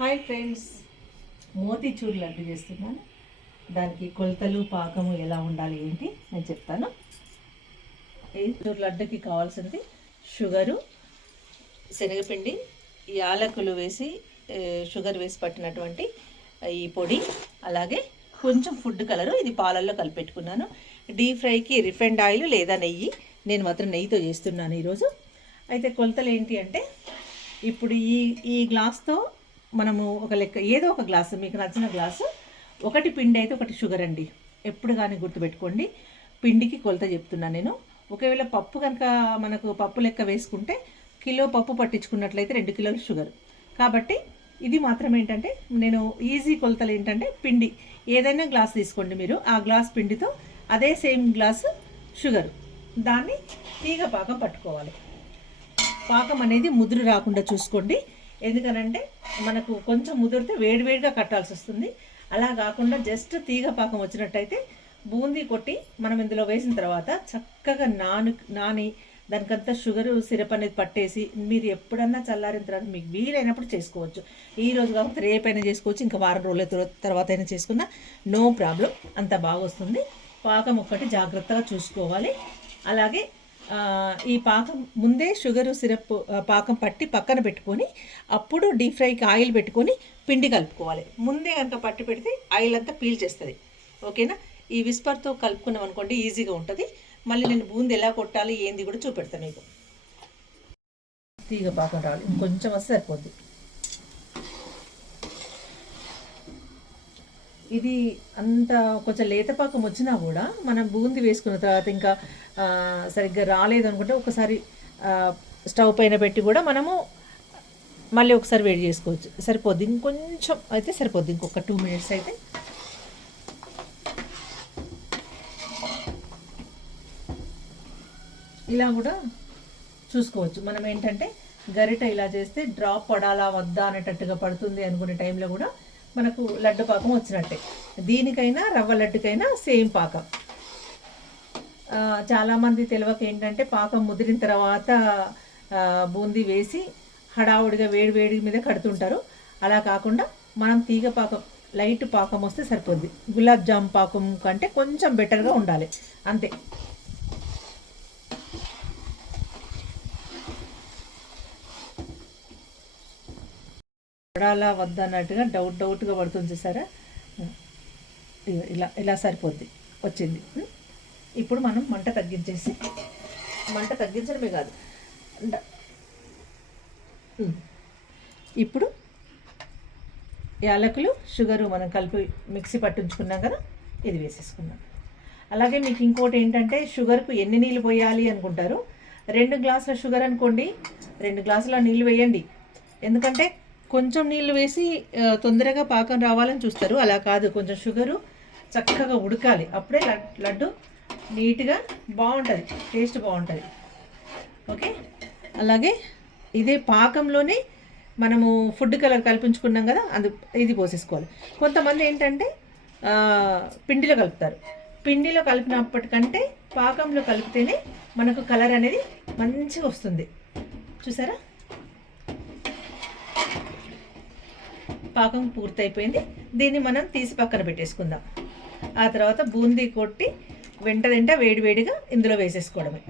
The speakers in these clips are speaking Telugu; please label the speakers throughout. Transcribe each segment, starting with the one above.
Speaker 1: హాయ్ ఫ్రెండ్స్ మోతీచూర్ లడ్డు చేస్తున్నాను. దానికి కొలతలు పాకము ఎలా ఉండాలి ఏంటి నేను చెప్తాను. ఈ చూర్ లడ్డుకి కావాల్సింది షుగరు శనగపిండి యాలకులు వేసి షుగర్ వేసి పట్టినటువంటి ఈ పొడి అలాగే కొంచెం ఫుడ్ కలరు ఇది పాలల్లో కలిపెట్టుకున్నాను. డీప్ ఫ్రైకి రిఫైండ్ ఆయిల్ లేదా నెయ్యి నేను మాత్రం నెయ్యితో చేస్తున్నాను ఈరోజు. అయితే కొలతలు ఏంటి అంటే ఇప్పుడు ఈ ఈ గ్లాస్తో మనము ఒక లెక్క ఏదో ఒక గ్లాసు మీకు నచ్చిన గ్లాసు ఒకటి పిండి అయితే ఒకటి షుగర్ అండి. ఎప్పుడు కానీ గుర్తుపెట్టుకోండి. పిండికి కొలత చెప్తున్నాను నేను. ఒకవేళ పప్పు కనుక మనకు పప్పు లెక్క వేసుకుంటే కిలో పప్పు పట్టించుకున్నట్లయితే రెండు కిలోలు షుగర్. కాబట్టి ఇది మాత్రం ఏంటంటే నేను ఈజీ కొలతలు ఏంటంటే పిండి. ఏదైనా గ్లాస్ తీసుకోండి మీరు. ఆ గ్లాస్ పిండితో అదే సేమ్ గ్లాసు షుగర్. దాన్ని తీగ పాకం పట్టుకోవాలి. పాకం అనేది ముదురు రాకుండా చూసుకోండి. ఎందుకనంటే మనకు కొంచెం ముదిరితే వేడివేడిగా కట్టాల్సి వస్తుంది. అలా కాకుండా జస్ట్ తీగ పాకం వచ్చినట్టయితే బూందీ కొట్టి మనం ఇందులో వేసిన తర్వాత చక్కగా నాను నాని దానికంతా షుగర్ సిరప్ అనేది పట్టేసి మీరు ఎప్పుడన్నా చల్లారిన తర్వాత మీకు వీలైనప్పుడు చేసుకోవచ్చు. ఈ రోజు కాకపోతే రేపైనా చేసుకోవచ్చు. ఇంకా వారం రోజుల తర్వాత అయినా చేసుకున్నా నో ప్రాబ్లం. అంత బాగా వస్తుంది పాకం ఒక్కటి జాగ్రత్తగా చూసుకోవాలి. అలాగే ఈ పాకం ముందే షుగరు సిరప్ పాకం పట్టి పక్కన పెట్టుకొని అప్పుడు డీప్ ఫ్రైకి ఆయిల్ పెట్టుకొని పిండి కలుపుకోవాలి. ముందే కనుక పట్టి పెడితే ఆయిల్ అంతా పీల్చేస్తుంది ఓకేనా? ఈ విస్పర్తో కలుపుకున్నాం అనుకోండి ఈజీగా ఉంటుంది. మళ్ళీ నేను బూంది ఎలా కొట్టాలి ఏంది కూడా చూపెడతాను మీకు. తీగ పాకం రావాలి ఇంకొంచెం వస్తే సరిపోద్ది. ఇది అంత కొంచెం లేతపాకం వచ్చినా కూడా మనం బూంది వేసుకున్న తర్వాత ఇంకా సరిగ్గా రాలేదు అనుకుంటే ఒకసారి స్టవ్ పైన పెట్టి కూడా మనము మళ్ళీ ఒకసారి వేడి చేసుకోవచ్చు. సరిపోద్ది. ఇంకొంచెం అయితే సరిపోద్ది. ఇంకొక టూ మినిట్స్ అయితే. ఇలా కూడా చూసుకోవచ్చు. మనం ఏంటంటే గరిట ఇలా చేస్తే డ్రాప్ పడాలా వద్దా అనేటట్టుగా పడుతుంది అనుకునే టైంలో కూడా మనకు లడ్డు పాకం వచ్చినట్టే. దీనికైనా రవ్వ లడ్డుకైనా సేమ్ పాకం. చాలామంది తెలియక ఏంటంటే పాకం ముదిరిన తర్వాత బూందీ వేసి హడావుడిగా వేడి వేడి మీద కడుతుంటారు. అలా కాకుండా మనం తీగ పాకం లైట్ పాకం వస్తే సరిపోద్ది. గులాబ్ జామ్ పాకం కంటే కొంచెం బెటర్గా ఉండాలి. అంతే. పడాలా వద్దా అన్నట్టుగా డౌట్ డౌట్గా పడుతుంది చూసారా? ఇలా ఇలా సరిపోద్ది. వచ్చింది. ఇప్పుడు మనం మంట తగ్గించేసి మంట తగ్గించడమే కాదు. ఇప్పుడు యాలకులు షుగరు మనం కలిపి మిక్సీ పట్టించుకున్నాం కదా ఇది వేసేసుకున్నాం అలాగే మీకు ఇంకోటి ఏంటంటే షుగర్కు ఎన్ని నీళ్ళు పోయాలి అనుకుంటారు? రెండు గ్లాసుల షుగర్ అనుకోండి రెండు గ్లాసుల నీళ్ళు వేయండి. ఎందుకంటే కొంచెం నీళ్ళు వేసి తొందరగా పాకం రావాలని చూస్తారు. అలా కాదు కొంచెం షుగరు చక్కగా ఉడకాలి. అప్పుడే లడ్- లడ్డు నీట్గా బాగుంటుంది టేస్ట్ బాగుంటుంది ఓకే? అలాగే ఇదే పాకంలోనే మనము ఫుడ్ కలర్ కల్పించుకున్నాం కదా అది ఇది పోసేసుకోవాలి. కొంతమంది ఏంటంటే పిండిలో కలుపుతారు. పిండిలో కలిపినప్పటికంటే పాకంలో కలిపితేనే మనకు కలర్ అనేది మంచిగా వస్తుంది. చూసారా? పాకం పూర్తయిపోయింది. దీన్ని మనం తీసి పక్కన పెట్టేసుకుందాం. ఆ తర్వాత బూందీ కొట్టి వెంట వెంట వేడి వేడిగా ఇందులో వేసేసుకోవడమే.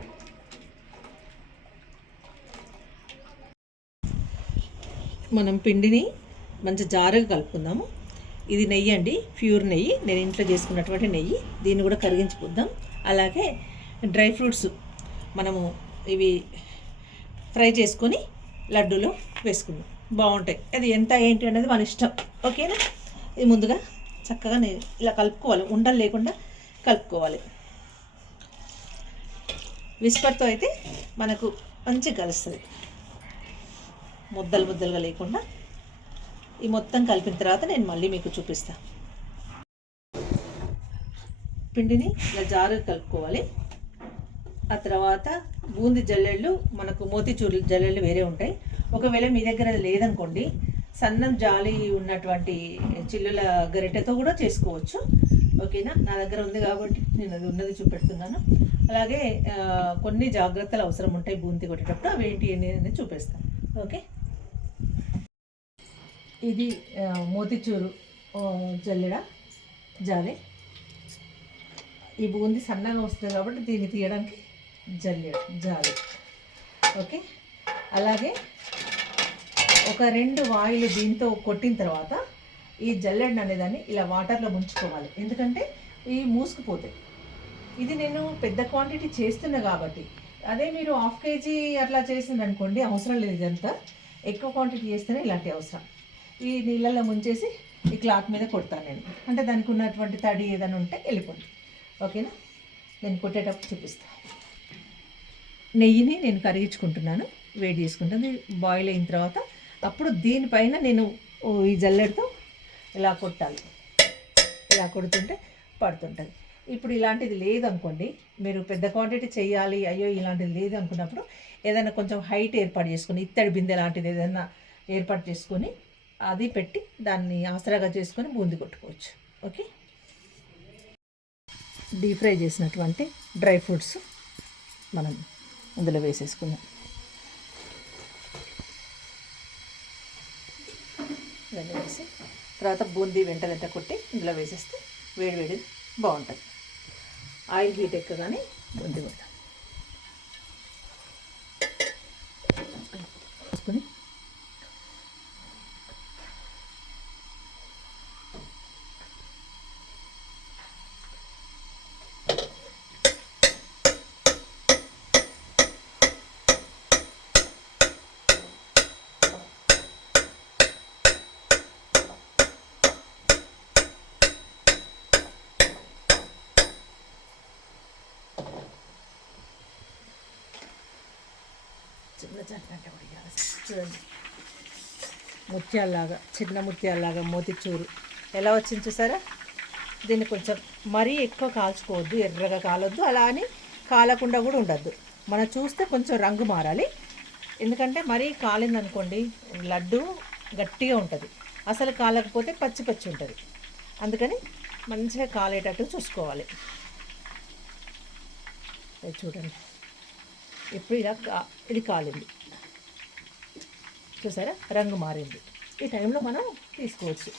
Speaker 1: మనం పిండిని మంచి జారుగా కలుపుకుందాము. ఇది నెయ్యి అండి. ప్యూర్ నెయ్యి. నేను ఇంట్లో చేసుకున్నటువంటి నెయ్యి. దీన్ని కూడా కరిగించుకుందాం. అలాగే డ్రై ఫ్రూట్స్ మనము ఇవి ఫ్రై చేసుకొని లడ్డూలో వేసుకుందాం. బాగుంటాయి. అది ఎంత ఏంటి అనేది మన ఇష్టం. ఓకేనా? ఇది ముందుగా చక్కగా నేను ఇలా కలుపుకోవాలి. ఉండలు లేకుండా కలుపుకోవాలి. విస్పర్తో అయితే మనకు మంచిగా కలుస్తుంది. ముద్దలు ముద్దలుగా లేకుండా ఈ మొత్తం కలిపిన తర్వాత నేను మళ్ళీ మీకు చూపిస్తాను పిండిని ఇలా జారుగా కలుపుకోవాలి. ఆ తర్వాత బూంది జల్లెళ్ళు మనకు మోతీచూర్ జల్లెళ్ళు వేరే ఉంటాయి. ఒకవేళ మీ దగ్గర అది లేదనుకోండి సన్నం జాలి ఉన్నటువంటి చిల్లుల గరిటెతో కూడా చేసుకోవచ్చు. ఓకేనా? నా దగ్గర ఉంది కాబట్టి నేను అది ఉన్నది చూపెడుతున్నాను. అలాగే కొన్ని జాగ్రత్తలు అవసరం ఉంటాయి బూంది కొట్టేటప్పుడు. అవి ఏంటి అనేది చూపిస్తాను. ఓకే? ఇది మోతిచూరు జల్లెడ జాలి. ఈ బూంది సన్నగా వస్తుంది కాబట్టి దీన్ని తీయడానికి జల్లి జాలి. ఓకే? అలాగే ఒక రెండు వాయిలు దీంతో కొట్టిన తర్వాత ఈ జల్లెడ్ అనేదాన్ని ఇలా వాటర్లో ముంచుకోవాలి. ఎందుకంటే ఇవి మూసుకుపోతాయి. ఇది నేను పెద్ద క్వాంటిటీ చేస్తున్నా కాబట్టి. అదే మీరు హాఫ్ కేజీ అట్లా చేసింది అనుకోండి అవసరం లేదు ఇదంతా. ఎక్కువ క్వాంటిటీ చేస్తేనే ఇలాంటి అవసరం. ఈ నీళ్ళల్లో ముంచేసి ఈ క్లాత్ మీద కొడతాను నేను. అంటే దానికి ఉన్నటువంటి తడి ఏదైనా ఉంటే వెళ్ళిపోండి. ఓకేనా? నేను కొట్టేటప్పుడు చూపిస్తాను. నెయ్యిని నేను కరిగించుకుంటున్నాను వేడి చేసుకుంటాను. బాయిల్ అయిన తర్వాత అప్పుడు దీనిపైన నేను ఈ జల్లెడతో ఇలా కొట్టాలి. ఇలా కొడుతుంటే పడుతుంటుంది. ఇప్పుడు ఇలాంటిది లేదనుకోండి మీరు పెద్ద క్వాంటిటీ చేయాలి అయ్యో ఇలాంటిది లేదు అనుకున్నప్పుడు ఏదైనా కొంచెం హైట్ ఏర్పాటు చేసుకుని ఇత్తడి బిందె లాంటిది ఏదైనా ఏర్పాటు చేసుకొని అది పెట్టి దాన్ని ఆసరాగా చేసుకొని బూంది కొట్టుకోవచ్చు. ఓకే? డీప్ ఫ్రై చేసినటువంటి డ్రై ఫ్రూట్స్ మనం అందులో వేసేసుకుందాం. ఇవన్నీ వేసి తర్వాత బూందీ వెంట కొట్టి ఇందులో వేసేస్తే వేడి వేడి బాగుంటుంది. ఆయిల్ హీట్ ఎక్కగానే బూందీ కొడతాం. చిన్న చంట చూడండి. ముత్యాల్లాగా చిన్న ముత్యాల్లాగా మోతిచూరు. ఎలా వచ్చింది చూసారా? దీన్ని కొంచెం మరీ ఎక్కువ కాల్చుకోవద్దు ఎర్రగా కాలొద్దు అలా అని కాలకుండా కూడా ఉండద్దు. మనం చూస్తే కొంచెం రంగు మారాలి. ఎందుకంటే మరీ కాలిందనుకోండి లడ్డు గట్టిగా ఉంటుంది. అసలు కాలకపోతే పచ్చి పచ్చి ఉంటుంది. అందుకని మంచిగా కాలేటట్టు చూసుకోవాలి. చూడండి. ఇప్పుడు ఇలా కా ఇది కాలింది. చూసారా? రంగు మారింది. ఈ టైంలో మనం తీసుకోవచ్చు.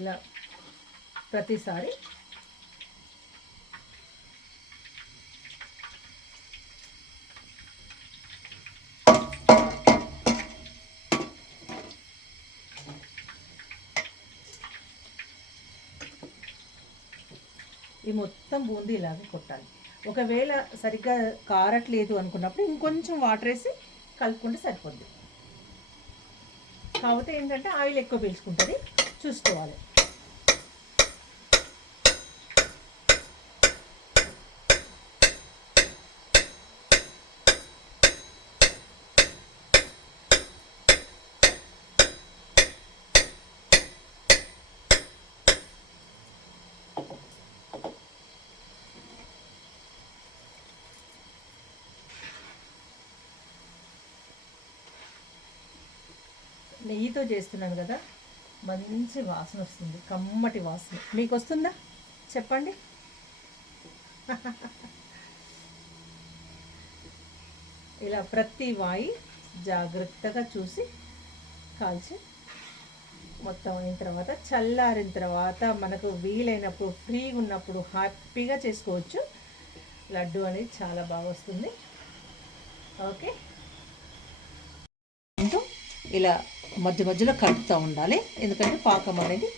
Speaker 1: ఇలా ప్రతిసారి ఈ మొత్తం బూందీ ఇలాగే కొట్టాలి. ఒకవేళ సరిగ్గా కారట్లేదు అనుకున్నప్పుడు ఇంకొంచెం వాటర్ వేసి కలుపుకుంటే సరిపోద్ది. కాకపోతే ఏంటంటే ఆయిల్ ఎక్కువ పీల్చుకుంటుంది. చూసుకోవాలి. నెయ్యితో చేస్తున్నాను కదా మంచి వాసన వస్తుంది కమ్మటి వాసన. మీకు వస్తుందా? చెప్పండి. ఇలా ప్రతి వాయి జాగ్రత్తగా చూసి కాల్చి మొత్తం అయిన తర్వాత చల్లారిన తర్వాత మనకు వీలైనప్పుడు ఫ్రీగా ఉన్నప్పుడు హ్యాపీగా చేసుకోవచ్చు. లడ్డు అనేది చాలా బాగా వస్తుంది. ఓకే? ఇలా మధ్య మధ్యలో కలుపుతూ ఉండాలి. ఎందుకంటే పాకం అనేది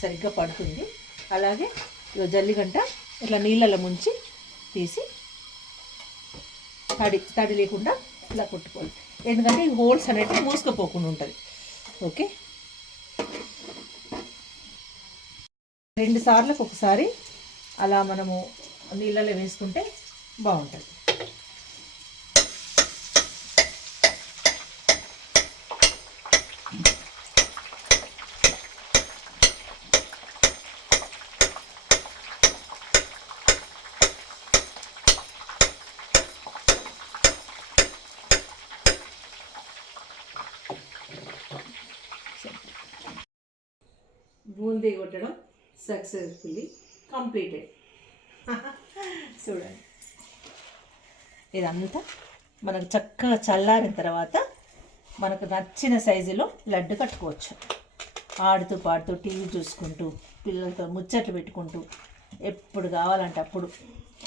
Speaker 1: సరిగ్గా పడుతుంది. అలాగే ఇగో జల్లిగంట ఇట్లా నీళ్ళలో ముంచి తీసి తడి తడి లేకుండా ఇలా కొట్టుకోవాలి. ఎందుకంటే ఈ హోల్స్ అనేవి మూసుకుపోకుండా ఉంటుంది. ఓకే? రెండు సార్లకు ఒకసారి అలా మనము నీళ్ళలో వేసుకుంటే బాగుంటుంది. బూందీ కొట్టడం సక్సెస్ఫుల్లీ కంప్లీటెడ్ చూడండి. ఇదంతా మనకు చక్కగా చల్లారిన తర్వాత మనకు నచ్చిన సైజులో లడ్డు కట్టుకోవచ్చు. ఆడుతూ పాడుతూ టీవీ చూసుకుంటూ పిల్లలతో ముచ్చట్లు పెట్టుకుంటూ ఎప్పుడు కావాలంటే అప్పుడు.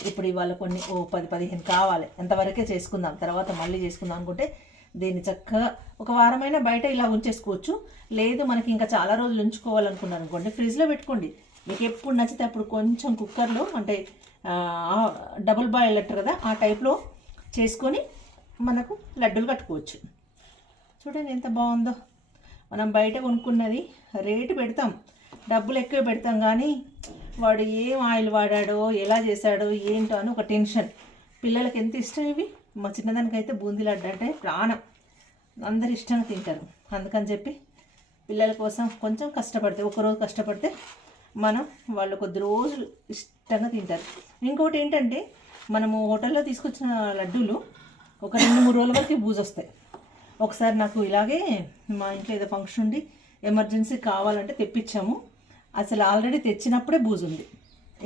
Speaker 1: ఇప్పుడు ఇవాళ కొన్ని ఓ పది పదిహేను కావాలి. ఎంతవరకే చేసుకుందాం. తర్వాత మళ్ళీ చేసుకుందాం అనుకుంటే దీన్ని చక్కగా ఒక వారమైనా బయట ఇలా ఉంచేసుకోవచ్చు. లేదు మనకి ఇంకా చాలా రోజులు ఉంచుకోవాలనుకున్నాను అనుకోండి ఫ్రిడ్జ్లో పెట్టుకోండి. మీకు ఎప్పుడు నచ్చితే అప్పుడు కొంచెం కుక్కర్లో అంటే డబుల్ బాయిల్ అంటారు కదా ఆ టైప్లో చేసుకొని మనకు లడ్డూలు కట్టుకోవచ్చు. చూడండి ఎంత బాగుందో. మనం బయట కొనుక్కున్నది రేటు పెడతాం. డబ్బులు ఎక్కువ పెడతాం కానీ వాడు ఏం ఆయిల్ వాడాడో ఎలా చేశాడో ఏంటో అని ఒక టెన్షన్. పిల్లలకి ఎంత ఇష్టం ఇవి? మా చిన్నదానికైతే బూందీ లడ్డు అంటే ప్రాణం. అందరు ఇష్టంగా తింటారు. అందుకని చెప్పి పిల్లల కోసం కొంచెం కష్టపడితే ఒకరోజు కష్టపడితే మనం వాళ్ళు కొద్ది రోజులు ఇష్టంగా తింటారు. ఇంకోటి ఏంటంటే మనము హోటల్లో తీసుకొచ్చిన లడ్డూలు ఒక రెండు మూడు రోజుల వరకు బూజు వస్తాయి. ఒకసారి నాకు ఇలాగే మా ఇంట్లో ఏదో ఫంక్షన్ ఉండి ఎమర్జెన్సీ కావాలంటే తెప్పించాము. అసలు ఆల్రెడీ తెచ్చినప్పుడే బూజు ఉంది.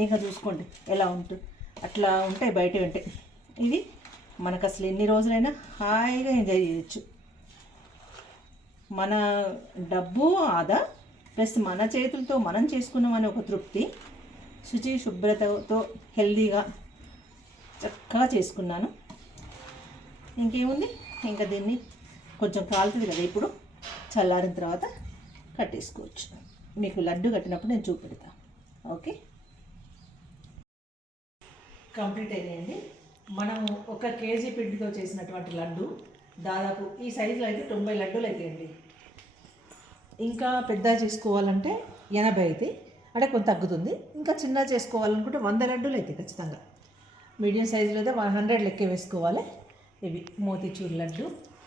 Speaker 1: ఇంకా చూసుకోండి ఎలా ఉంటుంది అట్లా ఉంటాయి బయట ఉంటాయి ఇది మనకు అసలు ఎన్ని రోజులైనా హాయిగా ఎంజాయ్ చేయొచ్చు. మన డబ్బు ఆదా ప్లస్ మన చేతులతో మనం చేసుకున్నామని ఒక తృప్తి శుచి శుభ్రతతో హెల్దీగా చక్కగా చేసుకున్నాను. ఇంకేముంది? ఇంకా దీన్ని కొంచెం కాలుతుంది కదా ఇప్పుడు. చల్లారిన తర్వాత కట్టేసుకోవచ్చు. మీకు లడ్డు కట్టినప్పుడు నేను చూపెడతా. ఓకే? కంప్లీట్ అయ్యాయండి మనం ఒక కేజీ పిండితో చేసినటువంటి లడ్డు. దాదాపు ఈ సైజులో అయితే తొంభై లడ్డూలు అవుతాయండి ఇంకా పెద్ద చేసుకోవాలంటే ఎనభై అయితే. అంటే కొంత తగ్గుతుంది. ఇంకా చిన్న చేసుకోవాలనుకుంటే వంద లడ్డూలు అవుతాయి ఖచ్చితంగా. మీడియం సైజులో అయితే వన్ హండ్రెడ్ లెక్క వేసుకోవాలి. ఇవి మోతిచూర్ లడ్డు.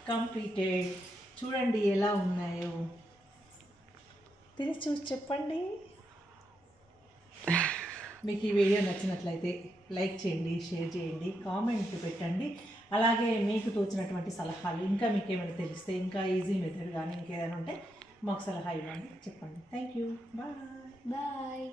Speaker 1: కంప్లీటెడ్. చూడండి ఎలా ఉన్నాయో. తిని చూసి చెప్పండి. మీకు ఈ వీడియో నచ్చినట్లయితే లైక్ చేయండి షేర్ చేయండి కామెంట్ పెట్టండి. అలాగే మీకు తోచినటువంటి సలహాలు ఇంకా మీకు ఏమైనా తెలిస్తే ఇంకా ఈజీ మెథడ్ కానీ ఇంకేదైనా ఉంటే మాకు సలహా ఇవ్వండి. చెప్పండి. Thank you bye
Speaker 2: bye